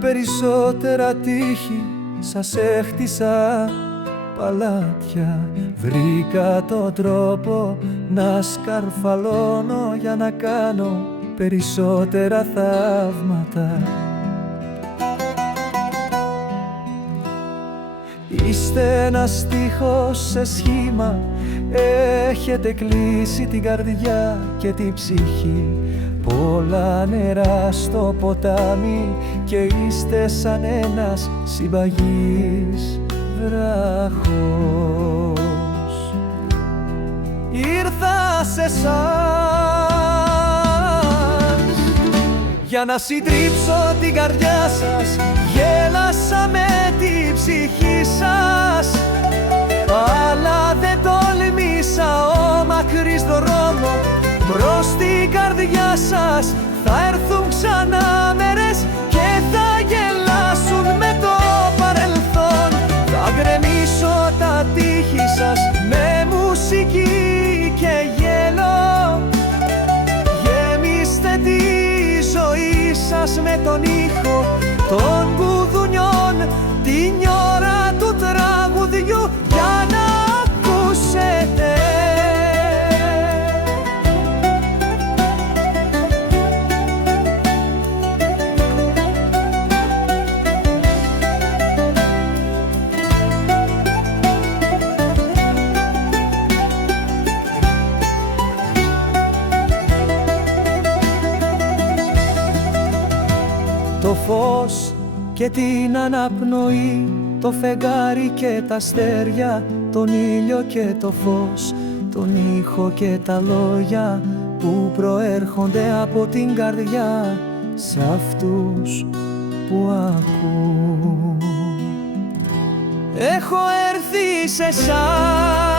περισσότερα τύχη σας έχτισα παλάτια. Βρήκα τον τρόπο να σκαρφαλώνω για να κάνω περισσότερα θαύματα. Είστε ένας στίχος σε σχήμα, έχετε κλείσει την καρδιά και την ψυχή. Πολλά νερά στο ποτάμι και είστε σαν ένας συμπαγής βράχος. Ήρθα σε εσάς για να συντρίψω την καρδιά σας. Γέλασα με την ψυχή σας, αλλά δεν τολμήσα ο μακρύς δρόμο. Προς την καρδιά σας θα έρθουν ξανά μέρες και θα γελάσουν με το παρελθόν. Θα γκρεμίσω τα τείχη σας με μουσική και γέλο. Γεμίστε τη ζωή σας με τον ήχο των κουδουνιών, την ώρα του τραγουδιού για να ακούσετε. Το φως και την αναπνοή, το φεγγάρι και τα αστέρια, τον ήλιο και το φως, τον ήχο και τα λόγια που προέρχονται από την καρδιά σ' αυτούς που ακούν. Έχω έρθει σε εσάς